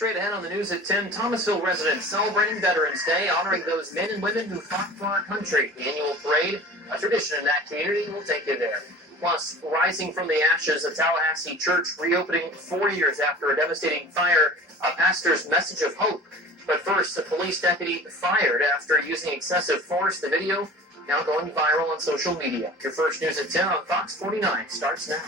Straight ahead on the news at 10, Thomasville residents celebrating Veterans Day, honoring those men and women who fought for our country. The annual parade, a tradition in that community, will take you there. Plus, rising from the ashes, a Tallahassee church reopening 4 years after a devastating fire, a pastor's message of hope. But first, a police deputy fired after using excessive force. The video now going viral on social media. Your first news at 10 on Fox 49 starts now.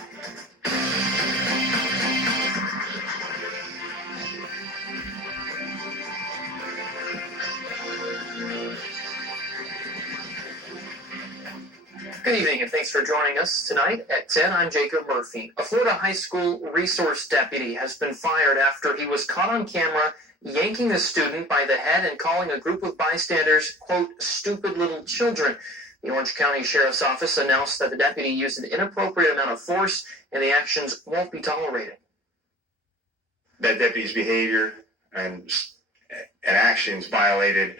Good evening, and thanks for joining us tonight at 10. I'm Jacob Murphy. A Florida high school resource deputy has been fired after he was caught on camera yanking a student by the head and calling a group of bystanders, quote, stupid little children. The Orange County Sheriff's Office announced that the deputy used an inappropriate amount of force and the actions won't be tolerated. That deputy's behavior and actions violated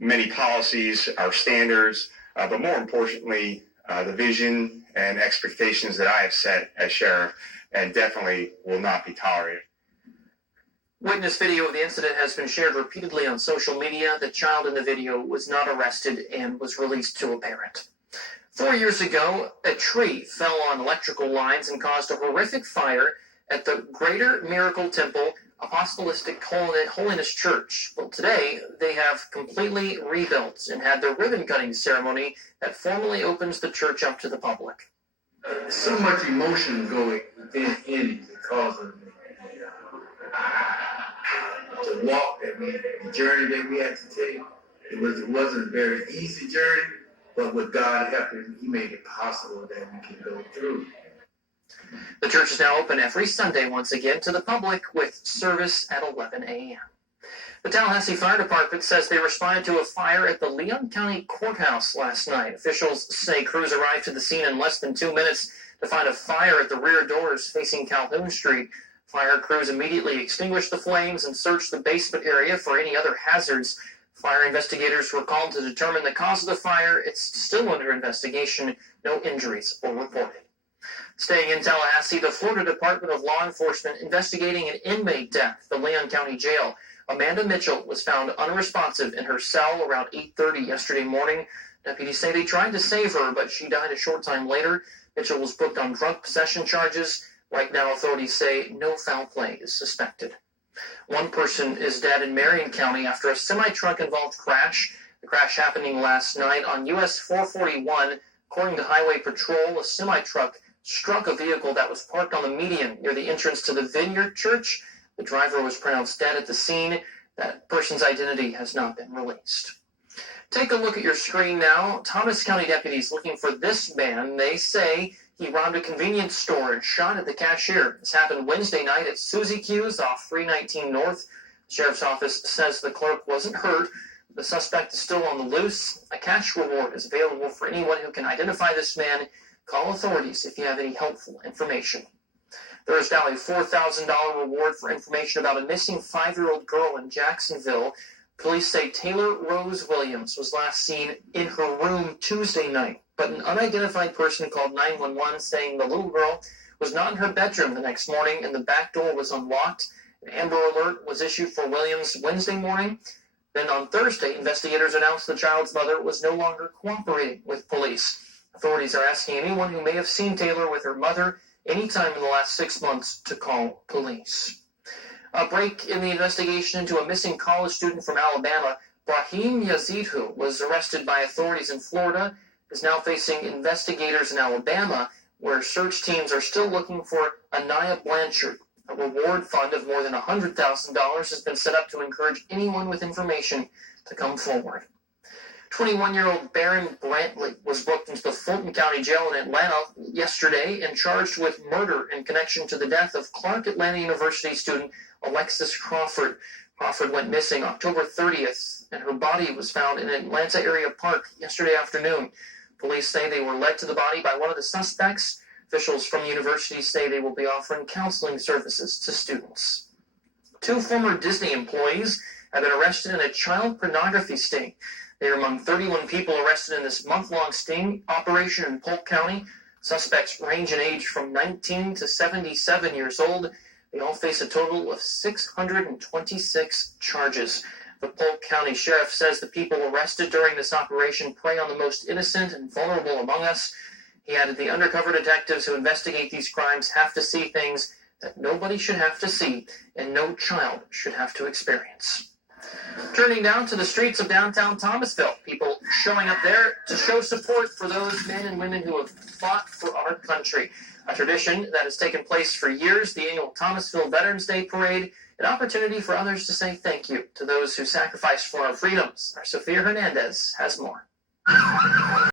many policies, our standards, but more importantly, the vision and expectations that I have set as sheriff, and definitely will not be tolerated. Witness video of the incident has been shared repeatedly on social media. The child in the video was not arrested and was released to a parent. 4 years ago, a tree fell on electrical lines and caused a horrific fire at the Greater Miracle Temple Apostolic Holiness Church. Well, today they have completely rebuilt and had their ribbon-cutting ceremony that formally opens the church up to the public. So much emotion going in because of the walk the journey that we had to take. It wasn't a very easy journey, but with God helping, He made it possible that we can go through. The church is now open every Sunday once again to the public with service at 11 a.m. The Tallahassee Fire Department says they responded to a fire at the Leon County Courthouse last night. Officials say crews arrived to the scene in less than 2 minutes to find a fire at the rear doors facing Calhoun Street. Fire crews immediately extinguished the flames and searched the basement area for any other hazards. Fire investigators were called to determine the cause of the fire. It's still under investigation. No injuries were reported. Staying in Tallahassee, the Florida Department of Law Enforcement investigating an inmate death at the Leon County Jail. Amanda Mitchell was found unresponsive in her cell around 8:30 yesterday morning. Deputies say they tried to save her, but she died a short time later. Mitchell was booked on drug possession charges. Right now, authorities say no foul play is suspected. One person is dead in Marion County after a semi-truck-involved crash. The crash happening last night on US 441. According to Highway Patrol, a semi-truck struck a vehicle that was parked on the median near the entrance to the Vineyard Church. The driver was pronounced dead at the scene. That person's identity has not been released. Take a look at your screen now. Thomas County deputies looking for this man. They say he robbed a convenience store and shot at the cashier. This happened Wednesday night at Susie Q's off 319 North. The sheriff's office says the clerk wasn't hurt. The suspect is still on the loose. A cash reward is available for anyone who can identify this man. Call authorities if you have any helpful information. There is now a $4,000 reward for information about a missing 5-year-old girl in Jacksonville. Police say Taylor Rose Williams was last seen in her room Tuesday night, but an unidentified person called 911 saying the little girl was not in her bedroom the next morning and the back door was unlocked. An Amber Alert was issued for Williams Wednesday morning. Then on Thursday, investigators announced the child's mother was no longer cooperating with police. Authorities are asking anyone who may have seen Taylor with her mother anytime in the last 6 months to call police. A break in the investigation into a missing college student from Alabama. Brahim Yazidhu was arrested by authorities in Florida, is now facing investigators in Alabama, where search teams are still looking for Anaya Blanchard. A reward fund of more than $100,000 has been set up to encourage anyone with information to come forward. 21-year-old Barron Brantley was booked into the Fulton County Jail in Atlanta yesterday and charged with murder in connection to the death of Clark Atlanta University student Alexis Crawford. Crawford went missing October 30th, and her body was found in an Atlanta area park yesterday afternoon. Police say they were led to the body by one of the suspects. Officials from the university say they will be offering counseling services to students. 2 former Disney employees have been arrested in a child pornography sting. They are among 31 people arrested in this month-long sting operation in Polk County. Suspects range in age from 19 to 77 years old. They all face a total of 626 charges. The Polk County Sheriff says the people arrested during this operation prey on the most innocent and vulnerable among us. He added the undercover detectives who investigate these crimes have to see things that nobody should have to see and no child should have to experience. Turning down to the streets of downtown Thomasville, people showing up there to show support for those men and women who have fought for our country. A tradition that has taken place for years, the annual Thomasville Veterans Day Parade, an opportunity for others to say thank you to those who sacrificed for our freedoms. Our Sophia Hernandez has more.